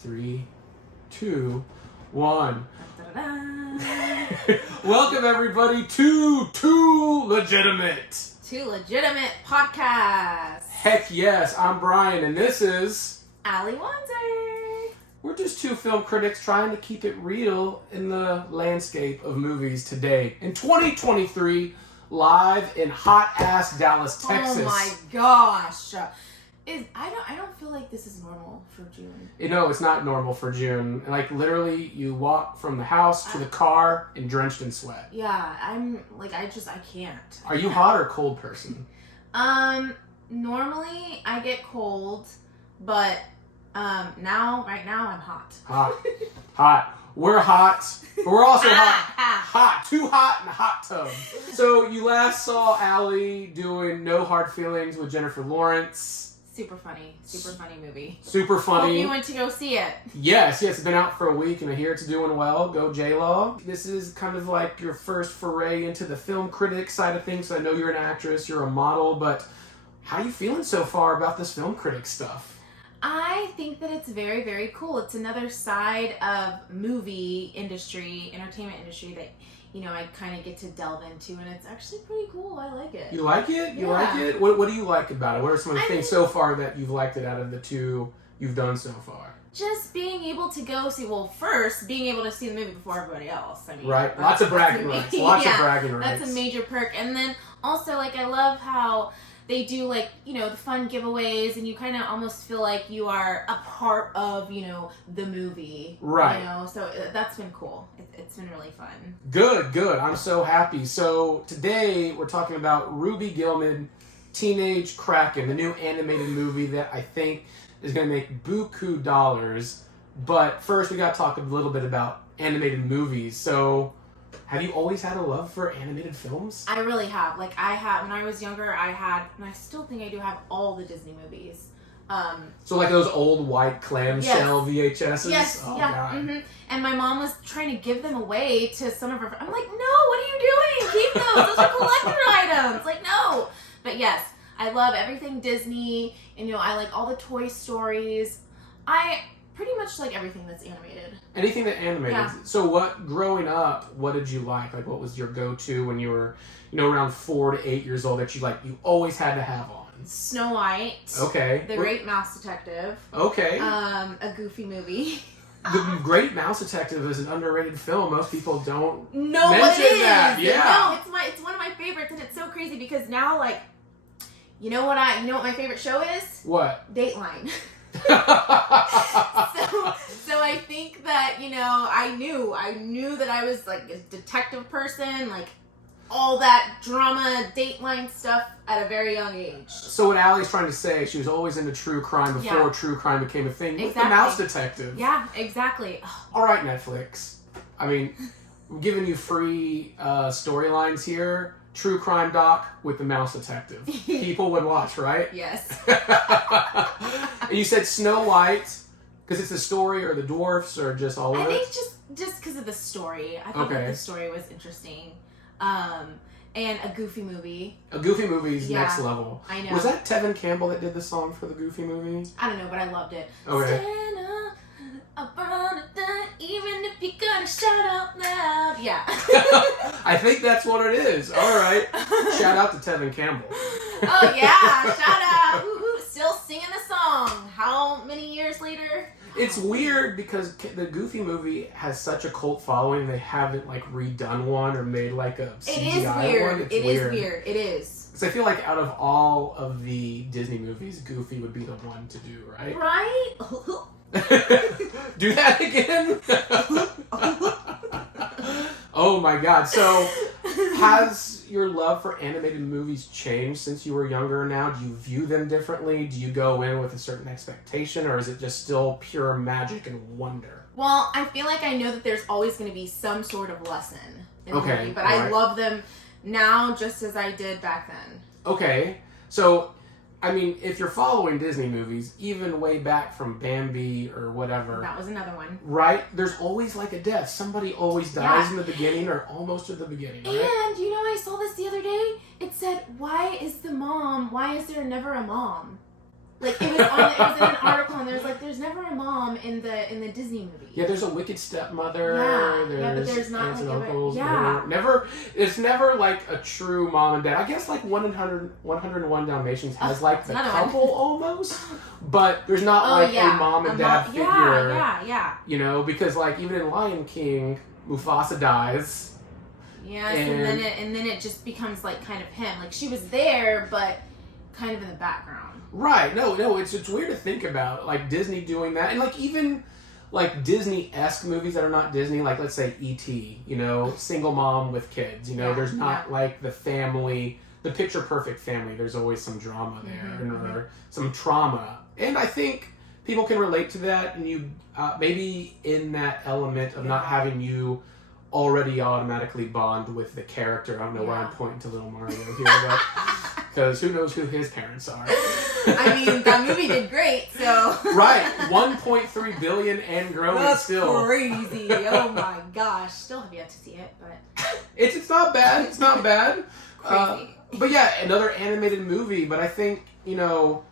3, 2, 1. Welcome everybody to Too Legitimate. Too Legitimate Podcast. Heck yes, I'm Bryan and this is Alexandria Wanzer. We're just two film critics trying to keep it real in the landscape of movies today. In 2023, live in hot-ass Dallas, Texas. Oh my gosh. I don't feel like this is normal for June. It's not normal for June. Like, literally, you walk from the house to the car and drenched in sweat. Yeah, I'm like, I can't. Are you hot or cold person? Normally I get cold, but right now I'm hot. Hot. We're hot. But we're also hot. Too hot in a hot tub. So you last saw Allie doing No Hard Feelings with Jennifer Lawrence. Super funny movie. Super funny. Hope you went to go see it. Yes, it's been out for a week and I hear it's doing well. Go J-Law. This is kind of like your first foray into the film critic side of things. So I know you're an actress, you're a model, but how are you feeling so far about this film critic stuff? I think that it's very, very cool. It's another side of movie industry, entertainment industry that, I kind of get to delve into, and it's actually pretty cool. I like it. You like it? You yeah. like it? What do you like about it? What are some of the things so far that you've liked it out of the two you've done so far? Just being able to go see, first, being able to see the movie before everybody else. Right. Lots of bragging rights. Lots of bragging rights. That's a major perk. And then also, I love how they do, the fun giveaways, and you kind of almost feel like you are a part of, the movie. Right. So that's been cool. It's been really fun. Good. I'm so happy. So today we're talking about Ruby Gillman, Teenage Kraken, the new animated movie that I think is going to make buku dollars. But first we got to talk a little bit about animated movies. So have you always had a love for animated films? I really have. When I was younger, I had, and I still think I do have all the Disney movies. So like those old white clamshell VHSs? Yes, oh, yeah. God. Mm-hmm. And my mom was trying to give them away to some of her I'm like, no, what are you doing? Keep those. Those are collector items. No. But yes, I love everything Disney, and I like all the Toy Stories. I pretty much like everything that's animated. Anything that animated. Yeah. So growing up, what did you like? Like, what was your go-to when you were, around 4 to 8 years old that you always had to have on? Snow White. Okay. The Great Mouse Detective. Okay. A Goofy movie. The Great Mouse Detective is an underrated film. Most people don't know mention what it is. that. Yeah. No, it's one of my favorites, and it's so crazy because now, you know what my favorite show is? What? Dateline. So I think that, I knew that I was a detective person, all that drama, Dateline stuff at a very young age. So what Allie's trying to say, she was always into true crime before true crime became a thing. With the Mouse Detective. Yeah, exactly. All right, Netflix. I'm giving you free storylines here. True crime doc with the Mouse Detective. People would watch, right? Yes. And you said Snow White because it's the story, or the dwarfs, or just all of it? I think just because of the story. I thought that the story was interesting. And a Goofy movie. A Goofy movie's next level. I know. Was that Tevin Campbell that did the song for the Goofy movie? I don't know, but I loved it. Okay. Stand up, even if you're gonna shout out loud. Yeah. I think that's what it is. All right. Shout out to Tevin Campbell. Oh yeah, shout out. Woo-hoo. Still singing the song. How many years later? It's weird because the Goofy movie has such a cult following. They haven't redone one or made a CGI one. It is weird. It is. Because I feel like out of all of the Disney movies, Goofy would be the one to do, right? Right? Do that again? Oh my God. So has your love for animated movies changed since you were younger now? Do you view them differently? Do you go in with a certain expectation, or is it just still pure magic and wonder? Well, I feel like I know that there's always going to be some sort of lesson in the movie, but I love them now just as I did back then. Okay. So if you're following Disney movies, even way back from Bambi or whatever. That was another one. Right? There's always a death. Somebody always dies in the beginning or almost at the beginning, right? And, I saw this the other day. It said, why is there never a mom? Like it was in an article, and there's never a mom in the Disney movie. Yeah, there's a wicked stepmother. Yeah, but there's not aunts like and uncles. yeah. It's never like a true mom and dad. I guess like 101 Dalmatians has like the couple almost, but there's not a mom and dad figure. Yeah. You know, because like even in Lion King, Mufasa dies. Yes, and then it just becomes like kind of him. Like she was there, but kind of in the background. Right. No, it's weird to think about, like Disney doing that, and like even like Disney-esque movies that are not Disney, like let's say E.T., you know, single mom with kids, you know, there's not like the family, the picture perfect family. There's always some drama there, or some trauma, and I think people can relate to that, and you maybe in that element of not having you already automatically bond with the character. I don't know why I'm pointing to little Mario here, but because who knows who his parents are. I mean, that movie did great, so. Right, 1.3 billion and growing. That's still. That's crazy. Oh my gosh. Still have yet to see it, but. It's not bad. It's not bad. Crazy. But yeah, another animated movie. But I think, you know,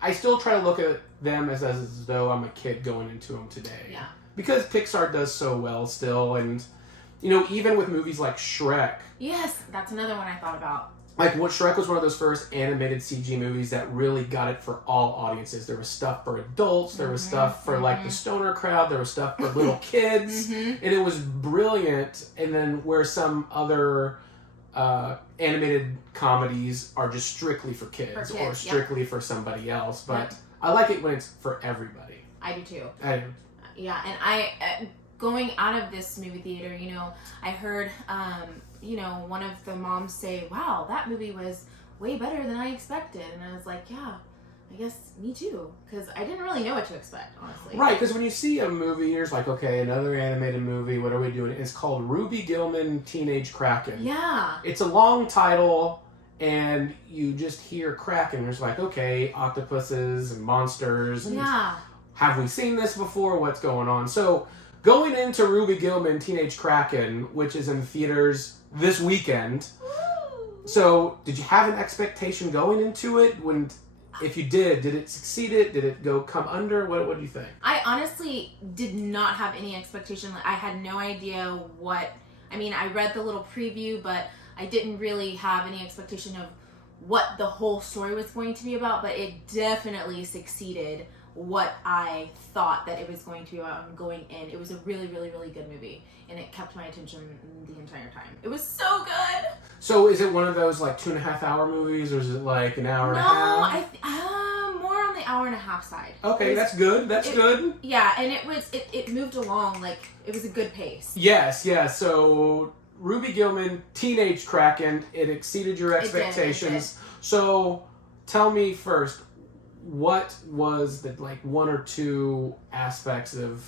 I still try to look at them as though I'm a kid going into them today. Yeah. Because Pixar does so well still, and you know, even with movies like Shrek. Yes, that's another one I thought about. Like Shrek was one of those first animated CG movies that really got it for all audiences. There was stuff for adults, there was stuff for like the stoner crowd, there was stuff for little kids, and it was brilliant. And then where some other animated comedies are just strictly for kids or strictly for somebody else, but I like it when it's for everybody. I do too. I do. Yeah, and I going out of this movie theater, you know, I heard, you know, one of the moms say, "Wow, that movie was way better than I expected," and I was like, "Yeah, I guess me too," because I didn't really know what to expect, honestly. Right, because when you see a movie, you're just like, okay, another animated movie. What are we doing? It's called Ruby Gillman Teenage Kraken. Yeah. It's a long title. And you just hear Kraken. There's like, okay, octopuses and monsters. And have we seen this before? What's going on? So, going into Ruby Gillman Teenage Kraken, which is in theaters this weekend. So, did you have an expectation going into it? If you did it succeed it? Did it come under? What do you think? I honestly did not have any expectation. I had no idea what... I mean, I read the little preview, but I didn't really have any expectation of what the whole story was going to be about, but it definitely succeeded what I thought that it was going to be about going in. It was a really, really, really good movie, and it kept my attention the entire time. It was so good! So is it one of those like 2.5 hour movies, or is it like an hour and a half? No, more on the hour and a half side. Okay, that's good. That's good. Yeah, and it moved along, like, it was a good pace. Yes, so... Ruby Gillman, Teenage Kraken, it exceeded your expectations. It did. So, tell me first, what was the like one or two aspects of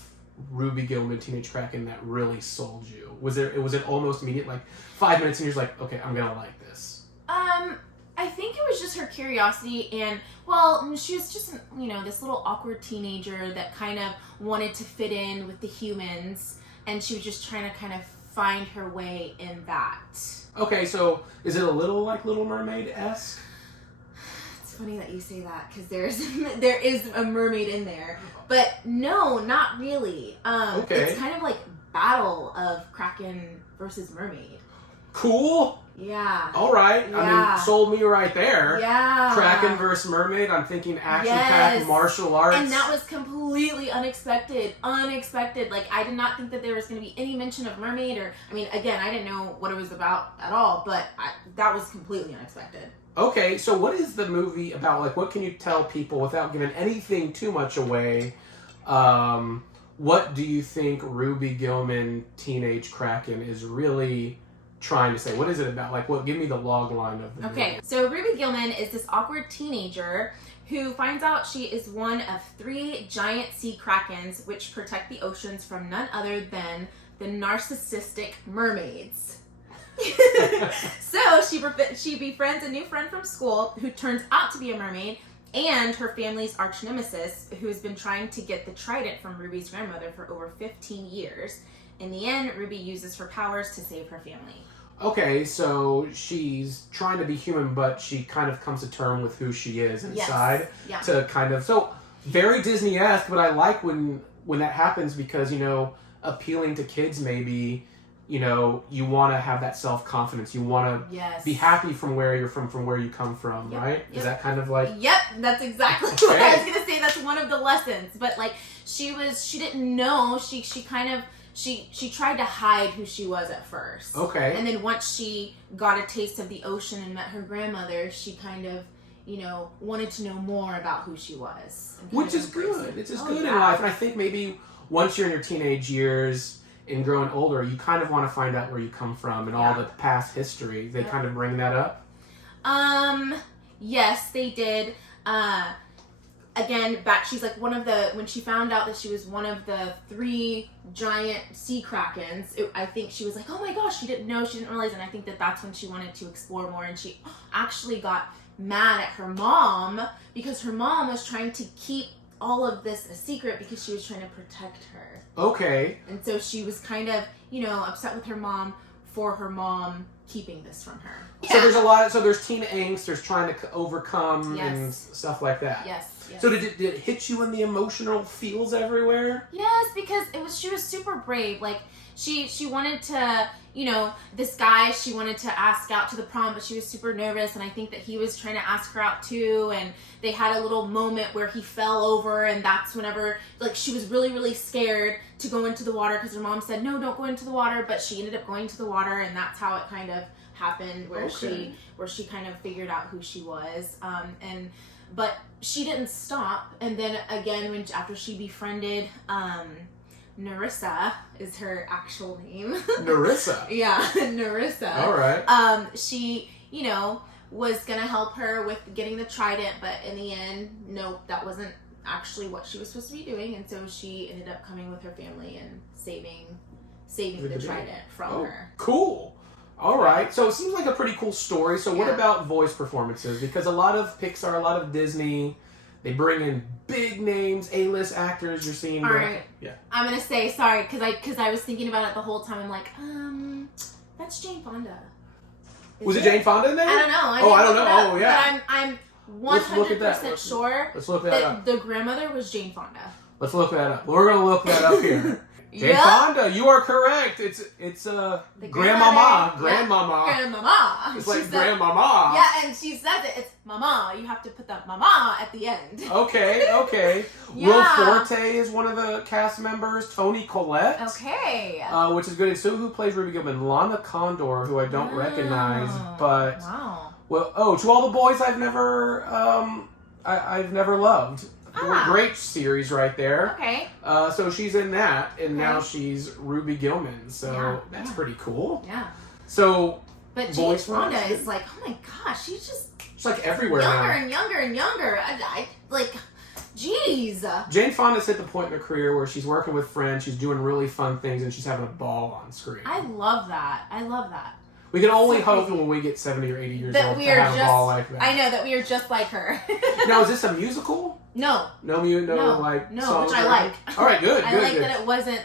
Ruby Gillman, Teenage Kraken that really sold you? Was it almost immediate, like 5 minutes, and you're just like, okay, I'm gonna like this? I think it was just her curiosity, and well, she was just, you know, this little awkward teenager that kind of wanted to fit in with the humans, and she was just trying to kind of find her way in that. Okay, so is it a little like Little Mermaid-esque? It's funny that you say that, because there is a mermaid in there, but no, not really. Okay. It's kind of like battle of Kraken versus mermaid. Cool. Yeah. All right. Yeah. I mean, sold me right there. Yeah. Kraken versus mermaid. I'm thinking action-packed martial arts. And that was completely unexpected. Like, I did not think that there was going to be any mention of mermaid, or, I mean, again, I didn't know what it was about at all, but that was completely unexpected. Okay, so what is the movie about? Like, what can you tell people without giving anything too much away? What do you think Ruby Gillman Teenage Kraken is really trying to say? What is it about? Like, give me the log line of the movie. So Ruby Gillman is this awkward teenager who finds out she is one of 3 giant sea krakens which protect the oceans from none other than the narcissistic mermaids. So she befriends a new friend from school who turns out to be a mermaid, and her family's arch nemesis, who has been trying to get the trident from Ruby's grandmother for over 15 years. In the end, Ruby uses her powers to save her family. Okay, so she's trying to be human, but she kind of comes to terms with who she is inside. Yeah. To kind of very Disney-esque, but I like when that happens because appealing to kids maybe. You want to have that self-confidence. You want to be happy from where you're from where you come from, right? Is that kind of like... Yep, that's exactly what I was going to say. That's one of the lessons. But, like, she didn't know. She kind of... She tried to hide who she was at first. Okay. And then once she got a taste of the ocean and met her grandmother, she kind of, wanted to know more about who she was. Which is good. It's just good in life. And I think maybe once you're in your teenage years... and growing older, you kind of want to find out where you come from and all the past history. They kind of bring that up? Yes, they did. Again, she's like when she found out that she was one of the 3 giant sea krakens, I think she was like, oh my gosh, she didn't realize, and I think that's when she wanted to explore more, and she actually got mad at her mom because her mom was trying to keep all of this a secret because she was trying to protect her. Okay. And so she was kind of, upset with her mom for her mom keeping this from her. Yeah. So there's teen angst, there's trying to overcome and stuff like that. Yes. So did it hit you in the emotional feels everywhere? Yes, because she was super brave. Like she wanted to, this guy she wanted to ask out to the prom, but she was super nervous, and I think that he was trying to ask her out too, and they had a little moment where he fell over, and that's whenever, like, she was really, really scared to go into the water because her mom said, no, don't go into the water, but she ended up going to the water, and that's how it kind of happened, where she kind of figured out who she was, but she didn't stop, and then again, after she befriended, Narissa is her actual name. Narissa? Yeah, Narissa. All right. She, was going to help her with getting the trident, but in the end, nope, that wasn't actually what she was supposed to be doing, and so she ended up coming with her family and saving the trident from her. Cool. All right. So it seems like a pretty cool story. So what about voice performances? Because a lot of Pixar, a lot of Disney, they bring in big names, A-list actors. You're seeing. All right. Yeah. I'm gonna say sorry because I was thinking about it the whole time. I'm like, that's Jane Fonda. Was it Jane Fonda in there? I don't know. I don't know. Oh yeah. But I'm 100% sure let's look that up. The grandmother was Jane Fonda. Let's look that up. We're gonna look that up here. Jane Fonda, you are correct. It's grandmama. Grandmama. It's like grandmama. Yeah, and she says it. It's mama. You have to put the mama at the end. Okay. Will Forte is one of the cast members. Toni Collette. Okay. Which is good. So who plays Ruby Gillman? Lana Condor, who I don't recognize, but well, to all the boys I've never loved. Great series right there. Okay. So she's in that, and now she's Ruby Gillman. So that's pretty cool. Yeah. So, but Jane Fonda is like, oh my gosh, she's like everywhere younger now. and younger and younger. I like, geez. Jane Fonda's hit the point in her career where she's working with friends, she's doing really fun things, and she's having a ball on screen. I love that. We can only hope when we get 70 or 80 years old to have a ball like that. I know that we are just like her. Now, is this a musical? No, which I like. All right, good. I like that it wasn't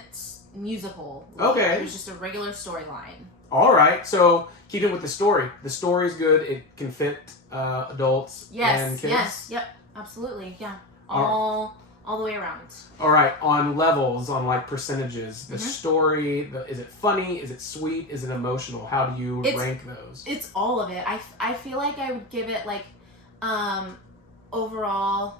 musical. Okay. It was just a regular storyline. All right, so keeping with the story. The story's good. It can fit adults and kids. Yes, yep, absolutely, yeah. All the way around. All right, on levels, on like percentages, the story, is it funny? Is it sweet? Is it emotional? How do you rank those? It's all of it. I feel like I would give it like, overall,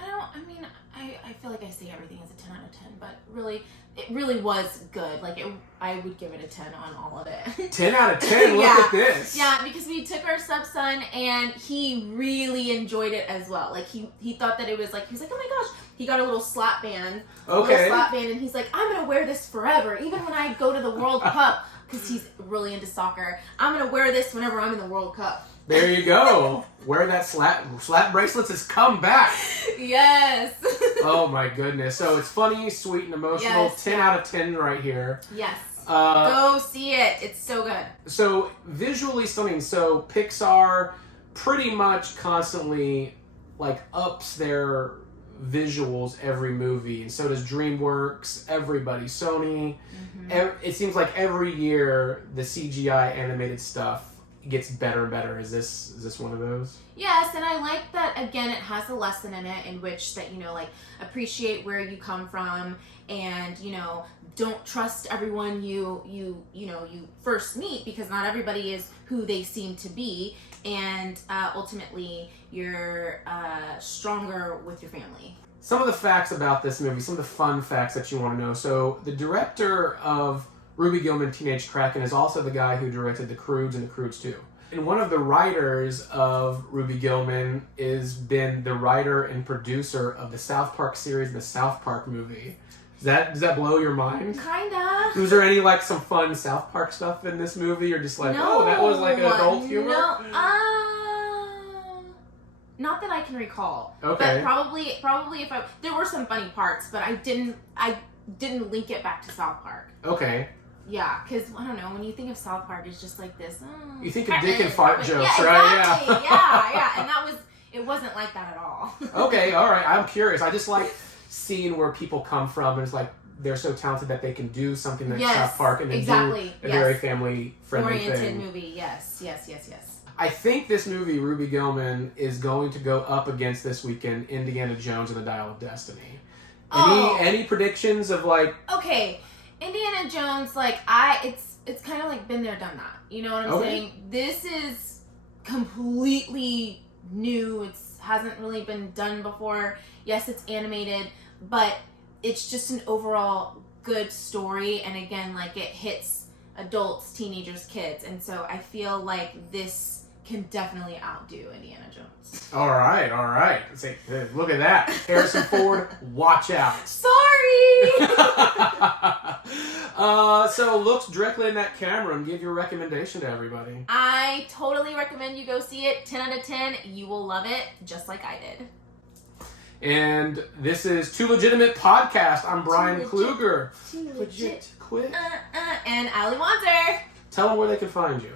I feel like I say everything is a 10 out of 10, but really, it really was good. Like, I would give it a 10 on all of it. 10 out of 10? Look at this. Yeah, because we took our stepson, and he really enjoyed it as well. Like, he thought that it was like, he was like, oh my gosh. He got a little slap band. Okay. And he's like, I'm going to wear this forever. Even when I go to the World Cup, because he's really into soccer. I'm going to wear this whenever I'm in the World Cup. There you go. Wearing that slap bracelets has come back. Yes. Oh my goodness. So it's funny, sweet, and emotional. Yes, 10 out of 10 right here. Yes. Go see it. It's so good. So visually stunning. So Pixar pretty much constantly like ups their visuals every movie, and so does DreamWorks, everybody, Sony. It seems like every year the CGI animated stuff gets better and better. Is this one of those? Yes, and I like that, again, it has a lesson in it in which that, like, appreciate where you come from, and, don't trust everyone you first meet, because not everybody is who they seem to be, and ultimately you're stronger with your family. Some of the facts about this movie, some of the fun facts that you want to know. So the director of Ruby Gillman, Teenage Kraken, is also the guy who directed The Croods and The Croods 2. And one of the writers of Ruby Gillman has been the writer and producer of the South Park series, the South Park movie. Does that blow your mind? Kinda. Was there any some fun South Park stuff in this movie, or just no, that was an adult humor? No, not that I can recall. Okay. But probably if there were some funny parts, but I didn't link it back to South Park. Okay. Yeah, because, I don't know, when you think of South Park, it's just like this. You think of dick and fart jokes, yeah, right? Exactly. Yeah. And it wasn't like that at all. Okay, all right. I'm curious. I just like seeing where people come from, and it's like they're so talented that they can do something like South Park and then do a very family-friendly thing. Oriented movie, yes. I think this movie, Ruby Gillman, is going to go up against this weekend Indiana Jones and the Dial of Destiny. Any predictions of Okay. Indiana Jones, it's kind of been there, done that. You know what I'm saying? This is completely new. It hasn't really been done before. Yes, it's animated, but it's just an overall good story. And again, it hits adults, teenagers, kids. And so I feel like this can definitely outdo Indiana Jones. All right. Look at that. Harrison Ford, watch out. Sorry! So look directly in that camera and give your recommendation to everybody. I totally recommend you go see it. 10 out of 10. You will love it, just like I did. And this is Too Legitimate Podcast. I'm Bryan Kluger. Too legit. Quit. And Alexandria Wanzer. Tell them where they can find you.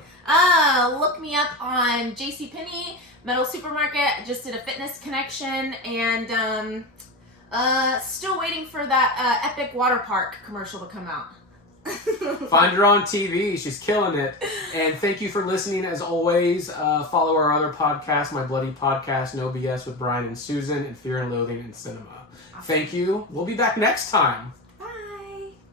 Look me up on JCPenney, Metal Supermarket. Just did a fitness connection, and still waiting for that epic water park commercial to come out. Find her on TV. She's killing it. And thank you for listening. As always, follow our other podcast, My Bloody Podcast, No BS with Bryan and Susan, and Fear and Loathing in Cinema. Thank you. We'll be back next time.